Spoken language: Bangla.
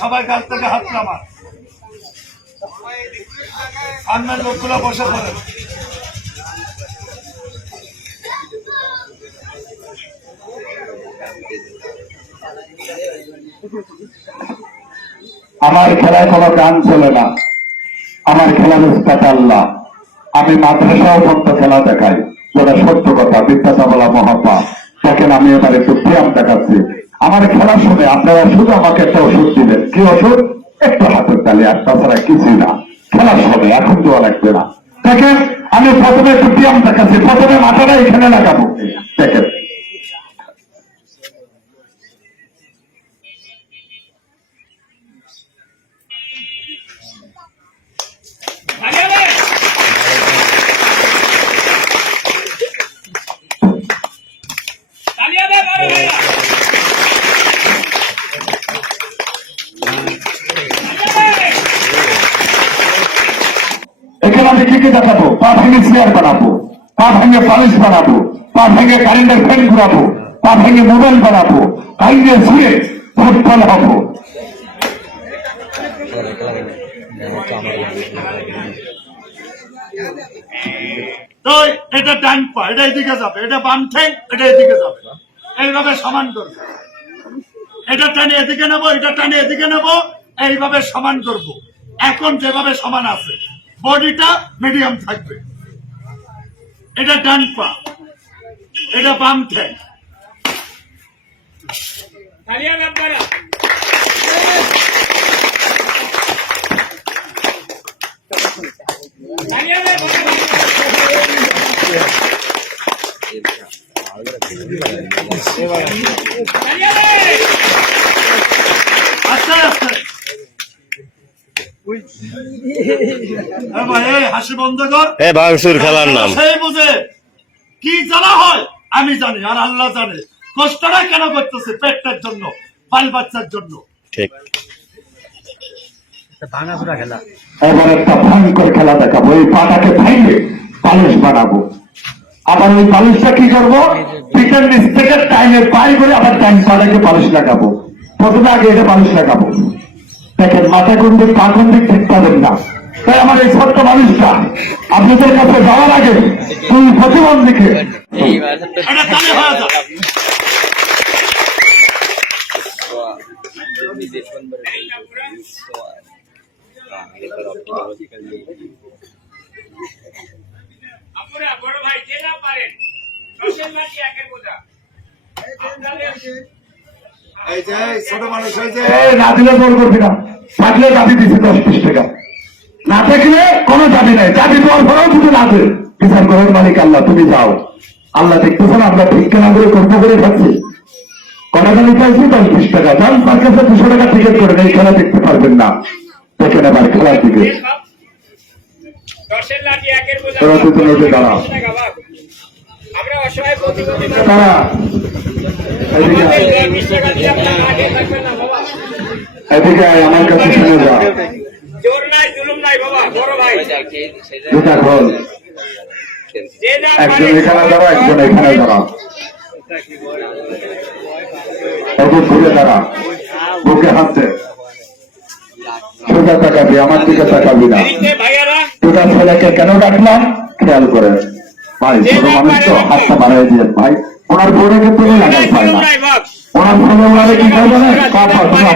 সবাই কাছ থেকে হাত নামান, সামনের লোকগুলো বসে পড়ে। আমার খেলায় কোনো গান চলে না, আমার খেলার উস্তাদ আল্লাহ। আমি মাদ্রাসাও পর্যন্ত খেলা দেখাই, যেটা সত্য কথা, বিদ্যাটা বলা মহাপা। দেখেন আমি এবার একটু ব্যায়াম দেখাচ্ছি। আমার খেলার সময় আপনারা শুধু আমাকে একটা ওষুধ দিবেন। কি ওষুধ? একটু হাতের তালি, আর তাছাড়া কিছুই না। খেলার সময় এখন দেওয়া লাগবে না। দেখেন আমি প্রথমে একটু ব্যায়াম দেখাচ্ছি, প্রথমে মাথাটা এখানে লাগাবো। দেখেন এখানে আমি কি কি দেখাবো? পা ভেঙে চেয়ার বানাবো, পা ভেঙে পালিশ বানাবো, পা ভেঙে কারেন্টের ফ্যান ঘুরাবো, পা ভেঙে মোবাইল বানাবো, কাইন্ডে শুয়ে ফুটবল হবো। এটা ডান পা, এটা এদিকে যাবে, এটা বাম ঠ্যাং, এটা এদিকে যাবে, এইভাবে সমান করবো। এটা টানে এদিকে নেবো, এটা টানে এদিকে নেবো, এইভাবে সমান করব। এখন যেভাবে সমান আছে, বডিটা মিডিয়াম থাকবে। এটা ডান পা, এটা বাম ঠ্যাং। আস্তে আস্তে হাসি বন্ধ কর। ভাঙচুর খেলার নাম সেই বুঝে কি জ্বালা হয় আমি জানি, আর আল্লাহ জানে কষ্টটা কেন করতেছে। পেটটার জন্য, বাল বাচ্চার জন্য। ঠিক। ভাঙাচুরা খেলা, এবার একটা ভয়ঙ্কর খেলা দেখাবো। এই পাটাকে ভেঙে পালিশ বানাবো। আবার ওই পালিশটা কি করবো? পিঠের নিচ থেকে টাইমের পাই করে আবার টাইম পাটাকে পালিশ লাগাবো। প্রথমে আগে এটা পালিশ লাগাবো। দেখেন মাথা কোন দিক পা কোন দিক ঠিক পাবেন না। তাই আমার এই ছোট্ট মানুষটা আপনাদের কাছে যাওয়ার আগে তুই প্রতিবন্ধীকে বড় ভাই যে না পারেন ছোট মানুষ হয়েছে না দিলে জোর করবি না। থাকলে দাবি দিচ্ছে 10-20 টাকা, না থাকলে কোনো দাবি নাই। দাবি দেওয়ার পরেও যদি না দেয়, বিচার করার মালিক আল্লাহ। তুমি যাও, আল্লাহ দেখতেছেন আমরা ঠিক কেনা করে কর্ম করে খাচ্ছি। কটা গালি পাইছি 10-20 টাকা। যান তার কাছে 200 টাকা টিকিট করে এই খেলা দেখতে পারবেন না। দেখেন এবার খেলার দিকে দাঁড়া তারা এদিকে আমার কাছে শুনে যা। দুটা খোল, একজন এখানে দাঁড়া, একজন এখানে দাঁড়া। একজন ঘুরে দাঁড়া, বুকে হাসছে। সোজা তাকাবি, আমার দিকে তাকাবি না। দুটা ছেলেকে কেন ডাকলাম খেয়াল করে ভাই। ছোট মানুষ তো, হাতটা বাড়াই দিয়ে ভাই। ওনার বোর্ডে কিন্তু লাগাই পায় না। ওনার ছেলে ওনারে কি করবে না